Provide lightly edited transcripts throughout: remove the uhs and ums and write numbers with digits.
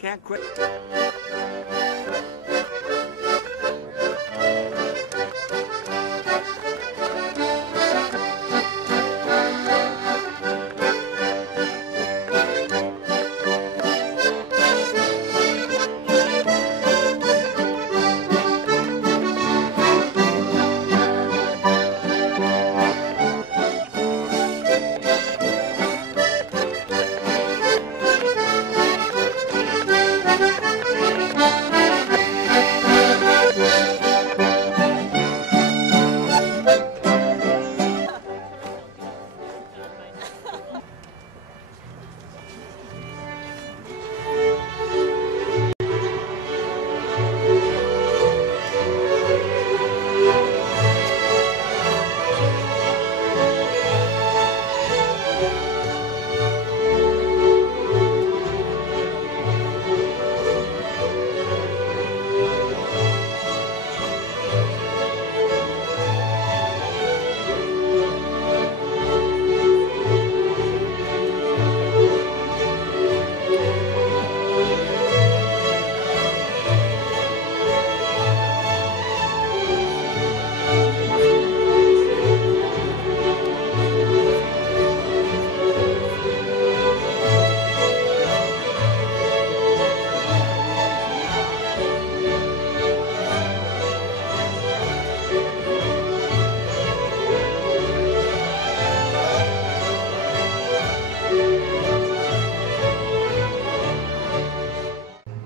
Can't quit.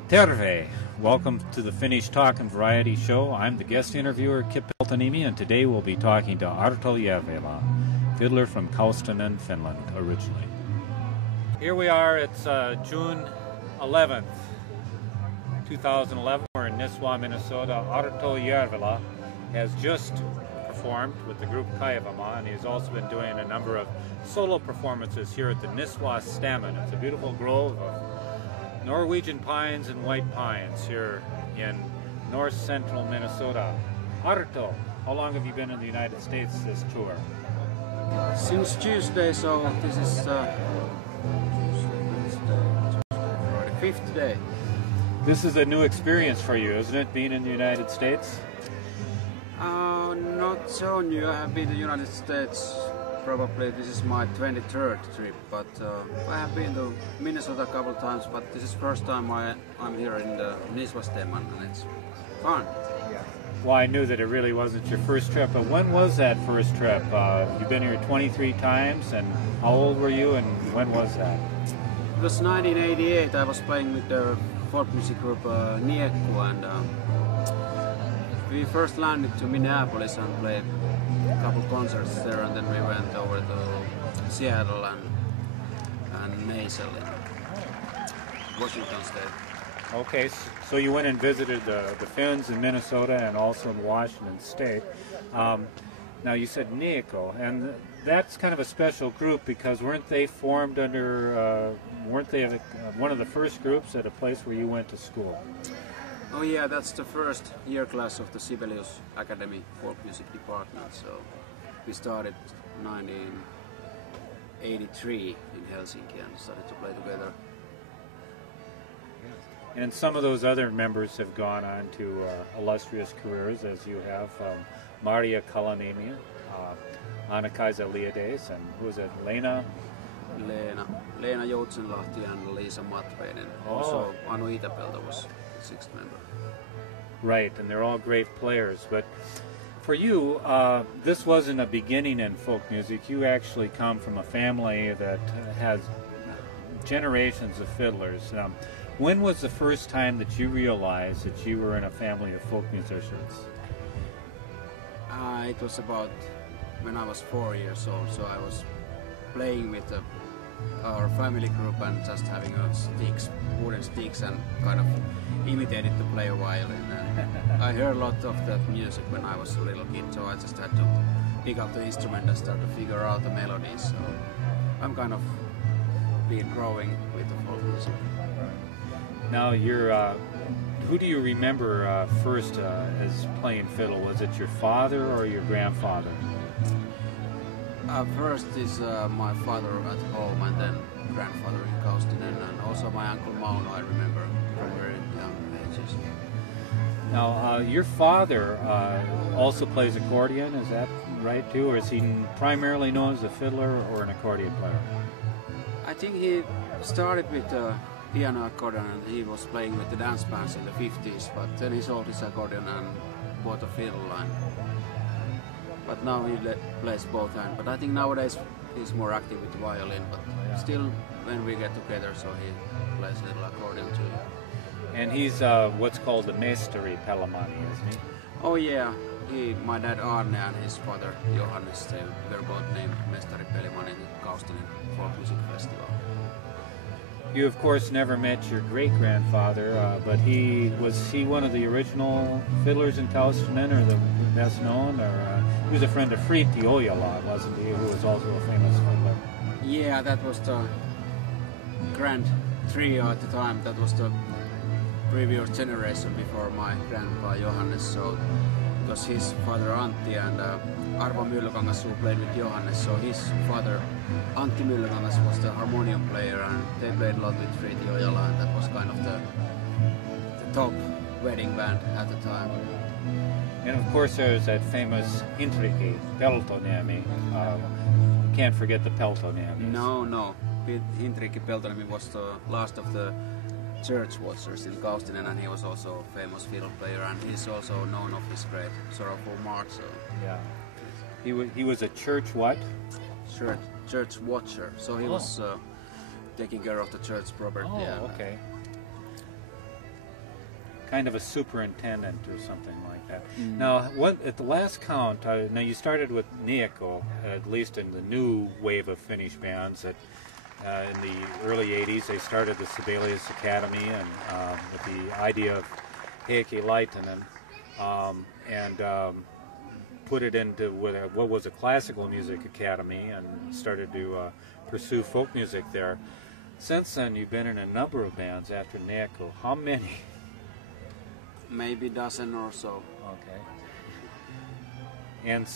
Terve! Welcome to the Finnish Talk and Variety Show. I'm the guest interviewer, Kip Peltoniemi, and today we'll be talking to Arto Jarvela, fiddler from Kaustinen, Finland, originally. Here we are, it's June 11th, 2011. We're in Nisswa, Minnesota. Arto Jarvela has just performed with the group Kaivama, and he's also been doing a number of solo performances here at the Nisswa-Stamman. It's a beautiful grove of Norwegian pines and white pines here in north central Minnesota. Arto, how long have you been in the United States this tour? Since Tuesday, so this is the 5th day. This is a new experience for you, isn't it, being in the United States? Not so new. I have been to the United States. Probably this is my 23rd trip, but I have been to Minnesota a couple times, but this is first time I'm here in the Nisswa-Stamman, and it's fun. Well, I knew that it really wasn't your first trip, but when was that first trip? You've been here 23 times, and how old were you, and when was that? It was 1988. I was playing with the folk music group Nisswa, and we first landed to Minneapolis and played a couple concerts there, and then we went over to Seattle and Mason in Washington State. Okay, so you went and visited the Finns in Minnesota and also in Washington State. Now you said Nieko, and that's kind of a special group because weren't they formed under, weren't they one of the first groups at a place where you went to school? Oh yeah, that's the first year class of the Sibelius Academy Folk Music Department. So we started 1983 in Helsinki and started to play together. And some of those other members have gone on to illustrious careers, as you have. Maria Kalaniemi, Anna-Kaisa Liades, and who was it, Leena Joutsenlahti and Liisa Matveinen. Also Anu Itäpelto was the 6th member. Right, and they're all great players. But for you, this wasn't a beginning in folk music. You actually come from a family that has generations of fiddlers. When was the first time that you realized that you were in a family of folk musicians? It was about when I was 4 years old, so I was playing with our family group and just having wooden sticks, and kind of imitated to play a violin. And I heard a lot of that music when I was a little kid, so I just had to pick up the instrument and start to figure out the melodies. So I'm kind of been growing with the folk music. Now, who do you remember first as playing fiddle? Was it your father or your grandfather? First is my father at home, and then grandfather in Kaustinen, and also my uncle Mauno, I remember from very young ages. Now, your father also plays accordion, is that right too? Or is he primarily known as a fiddler or an accordion player? I think he started with piano accordion, and he was playing with the dance bands in the 50s, but then he sold his accordion and bought a fiddle line. But now he plays both hands. But I think nowadays he's more active with the violin, but still when we get together, so he plays a little accordion too. And he's what's called the Mestari Pellamani, isn't he? Oh yeah, my dad Arne and his father Johannes, they were both named Mestari Pellamani at the Kaustinen Folk Music Festival. You of course never met your great-grandfather, but was he one of the original fiddlers in Kaustinen, or the best known, or he was a friend of Friiti Ojala, wasn't he, who was also a famous fiddler? Yeah, that was the grand trio at the time. That was the previous generation before my grandpa Johannes. So it was his father Antti and Arvo Myllykangas, who played with Johannes. So his father Antti Myllykangas was the harmonium player, and they played a lot with Friiti Ojala, and that was kind of the top wedding band at the time. And of course there's that famous Kip Peltoniemi. Can't forget the Peltoniemi. No. Kip Peltoniemi was the last of the church watchers in Kaustinen, and he was also a famous fiddle player, and he's also known of his great Sorrowful March. So. Yeah. He was a church what? Church watcher. So he was taking care of the church property. Oh, okay. kind of a superintendent or something like that. Now, what at the last count? Now you started with Nieko, at least in the new wave of Finnish bands. That in the early '80s they started the Sibelius Academy, and with the idea of Heikki Laitinen, and put it into what was a classical music academy, and started to pursue folk music there. Since then, you've been in a number of bands after Nieko. How many? Maybe dozen or so. Okay. And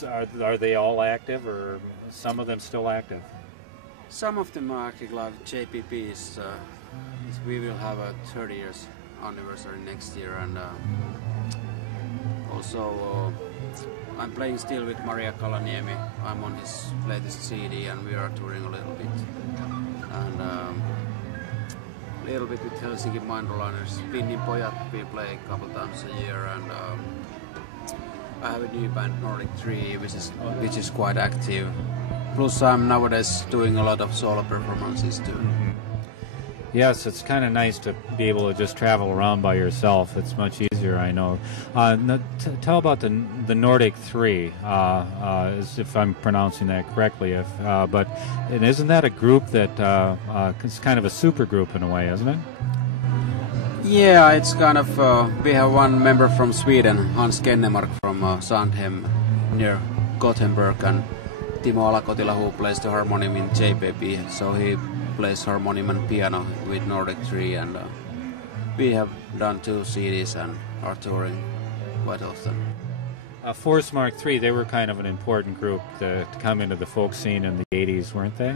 are they all active, or some of them still active? Some of them are active, like JPP's. We will have a 30 years anniversary next year, and also I'm playing still with Maria Kalaniemi. I'm on his latest CD, and we are touring a little bit. And a little bit with Helsinki Mindroliners. Finnin Pojat we play a couple times a year, and I have a new band, Nordic 3, which is quite active. Plus I'm nowadays doing a lot of solo performances too. Yes, it's kind of nice to be able to just travel around by yourself. It's much easier, I know. Tell about the Nordic 3, as if I'm pronouncing that correctly. And isn't that a group that it's kind of a super group in a way, isn't it? Yeah, it's kind of. We have one member from Sweden, Hans Kennemark from Sandhem near Gothenburg, and Timo Alakotila, who plays the harmonium in JPP. So he plays harmonium and piano with Nordic 3, and we have done 2 CDs and are touring quite often. Force Mark III, they were kind of an important group to come into the folk scene in the 80s, weren't they?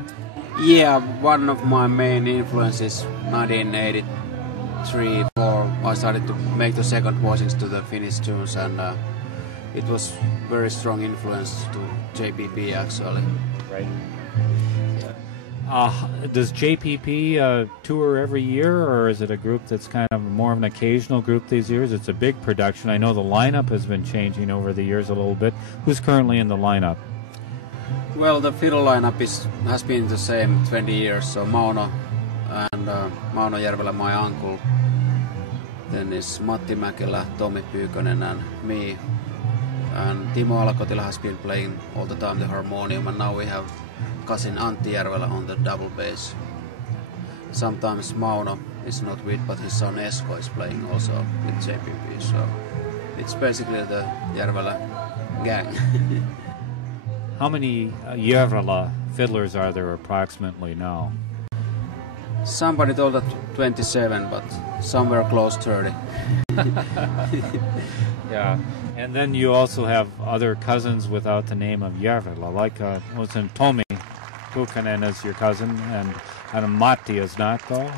Yeah, one of my main influences, 1983, I started to make the second voicings to the Finnish tunes, and it was very strong influence to JPP actually. Right. Does JPP tour every year, or is it a group that's kind of more of an occasional group these years? It's a big production. I know the lineup has been changing over the years a little bit. Who's currently in the lineup? Well, the fiddle lineup has been the same 20 years. So Mauno and Arto Jarvela, my uncle. Then is Matti Mäkelä, Tommi Pyykkönen, and me. And Timo Alakotila has been playing all the time the harmonium, and now we have cousin Antti Jarvela on the double bass. Sometimes Mauno is not with, but his son Esko is playing also with JPP, so it's basically the Jarvela gang. How many Jarvela fiddlers are there approximately now? Somebody told that 27, but somewhere close 30. Yeah, and then you also have other cousins without the name of Jarvela, like Tommi Pyykkönen is your cousin, and Matti is not, though?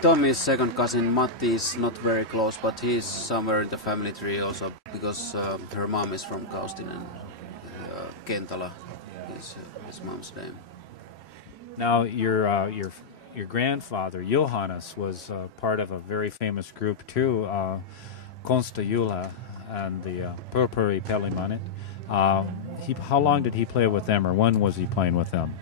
Tommi is second cousin. Matti is not very close, but he's somewhere in the family tree also, because her mom is from Kaustinen. Kentala is his mom's name. Now, your grandfather, Johannes, was part of a very famous group too, Konsta Juhla and the Purpuri Pelimanit. How long did he play with them, or when was he playing with them?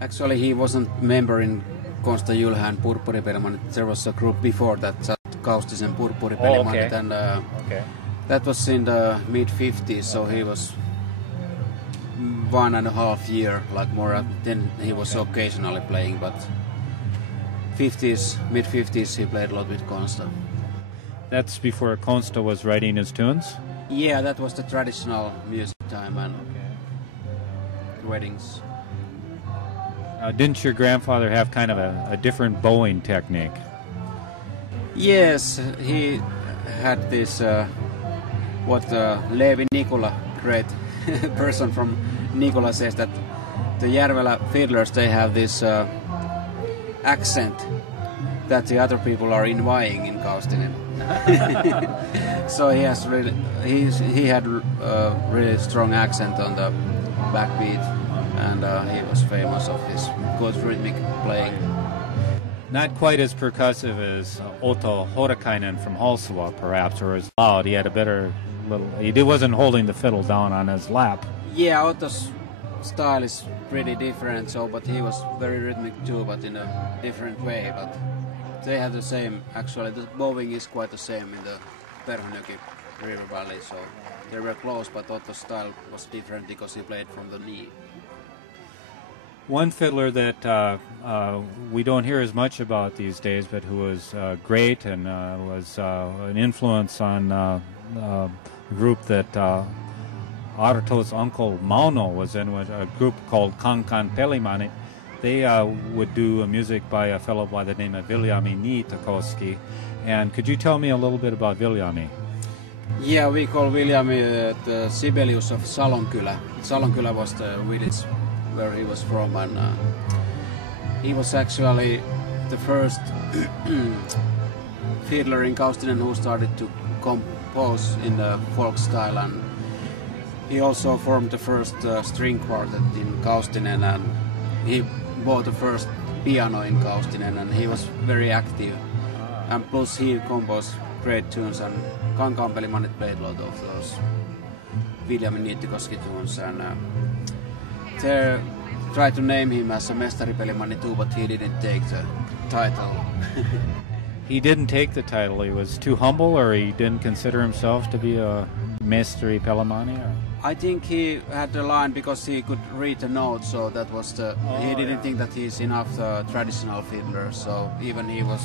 Actually, he wasn't member in Konsta Juhla and Purpuri Pelimanit. There was a group before that, Kaustisen Purpuri Pelimanit, and that was in the mid-50s, so he was 1.5 years, like more. Then he was occasionally playing, but mid-50s, he played a lot with Konsta. That's before Konsta was writing his tunes? Yeah, that was the traditional music time and weddings. Didn't your grandfather have kind of a different bowing technique? Yes, he had this, Leevi Nikula, great person from Nikula, says that the Jarvela fiddlers, they have this accent that the other people are envying in Kaustinen. So he had a really strong accent on the backbeat, and he was famous of his good rhythmic playing. Not quite as percussive as Otto Horakainen from Halsua, perhaps, or as loud. He had a better he wasn't holding the fiddle down on his lap. Yeah, Otto's style is pretty different, but he was very rhythmic too, but in a different way. But they have the same, actually the bowing is quite the same in the Perhonjoki river valley, so they were close, but Otto's style was different because he played from the knee. One fiddler that we don't hear as much about these days, but who was great and was an influence on a group that Arto's uncle Mauno was in, a group called Kankan Pelimani. They would do music by a fellow by the name of Viljami Niitakoski. And could you tell me a little bit about Viljami? Yeah, we call Viljami the Sibelius of Salonkylä. Salonkylä was the village where he was from, and he was actually the first fiddler in Kaustinen who started to compose in the folk style, and he also formed the first string quartet in Kaustinen, and he bought the first piano in Kaustinen, and he was very active. And plus he composed great tunes, and Kankaan Pelimanit played a lot of those Viljami Niitikoski tunes, and they tried to name him as a Mestari Pelimani too, but he didn't take the title. He didn't take the title. He was too humble, or he didn't consider himself to be a Mestari Pelimani? Or? I think he had the line because he could read the notes, so that was the. He didn't think that he's enough traditional fiddler, so even he was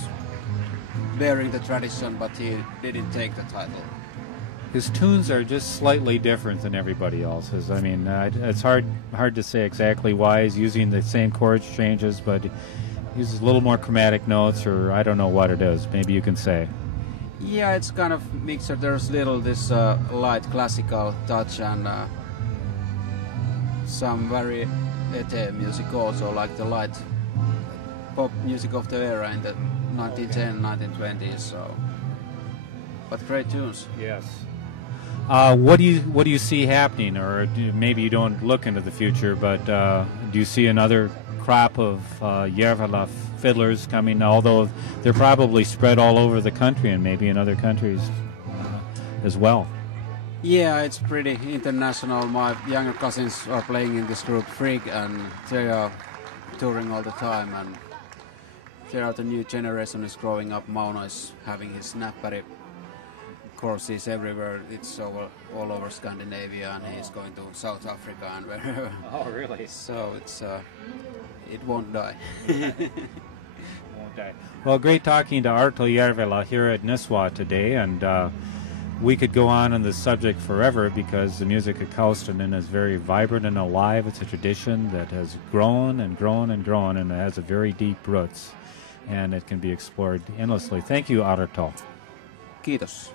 bearing the tradition, but he didn't take the title. His tunes are just slightly different than everybody else's. I mean, it's hard to say exactly why he's using the same chord changes, but he uses a little more chromatic notes, or I don't know what it is. Maybe you can say. Yeah, it's kind of mixture. There's little this light classical touch and some very ete music also, like the light pop music of the era in the 1910, 1920s. So, but great tunes. Yes. What do you see happening, or maybe you don't look into the future, but do you see another crop of Jarvela fiddlers coming? Although they're probably spread all over the country and maybe in other countries as well. Yeah, it's pretty international. My younger cousins are playing in this group Freak, and they are touring all the time, and there are the new generation is growing up. Mauno is having his Näppäri courses everywhere. It's all over Scandinavia, and he's going to South Africa and wherever. Oh, really? So it's it won't die. Won't die. Well, great talking to Arto Jarvela here at Nisswa today, and we could go on this subject forever because the music of Kaustinen is very vibrant and alive. It's a tradition that has grown and grown and grown, and it has a very deep roots, and it can be explored endlessly. Thank you, Arto. Kiitos.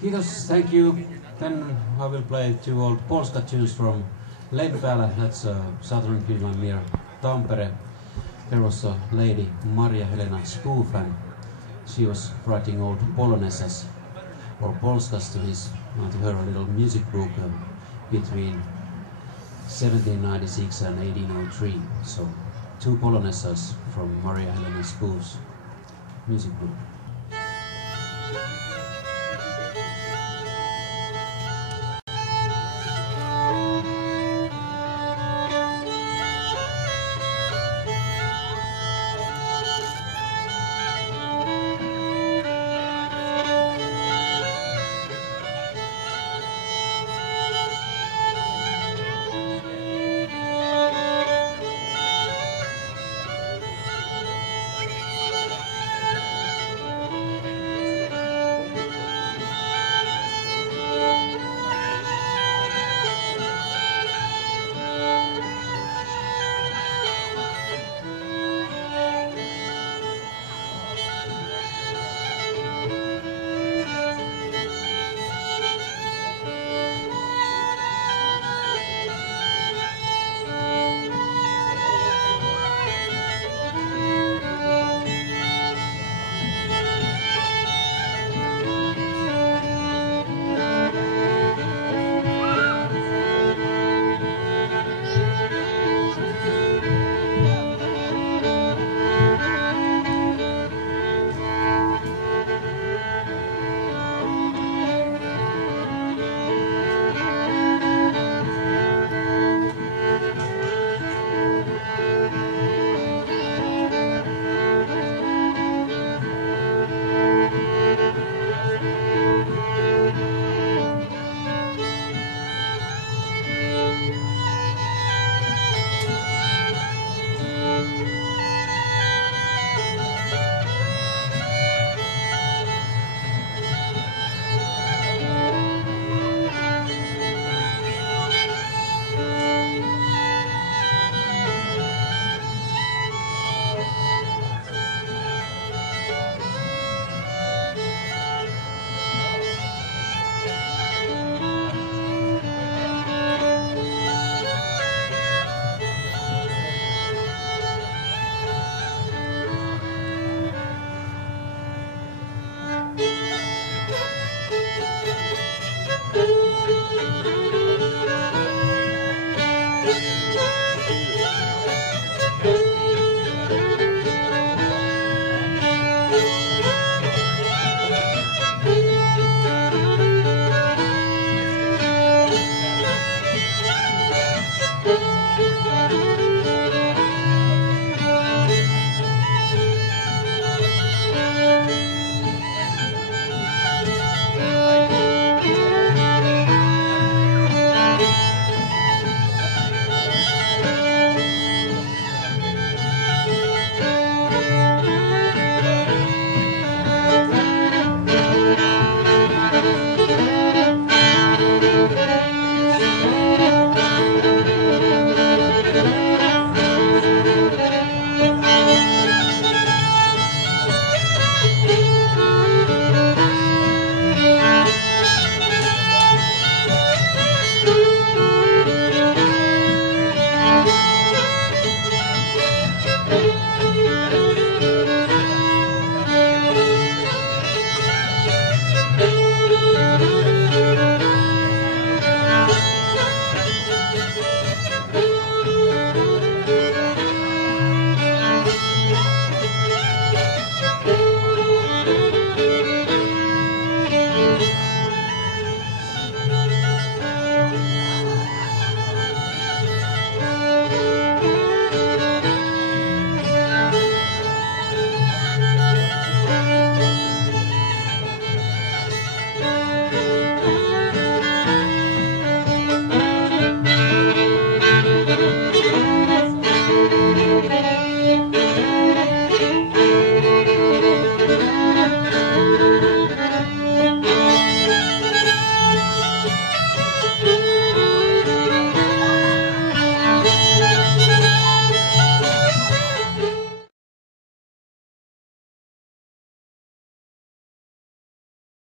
Kiitos, thank you. Then I will play two old Polska tunes from Lempäälä, that's southern Finland near Tampere. There was a lady, Maria Helena Spoof, and she was writing old Poloneses or Polskas to her little music book between 1796 and 1803. So two Poloneses from Maria Helena Spoof's music book.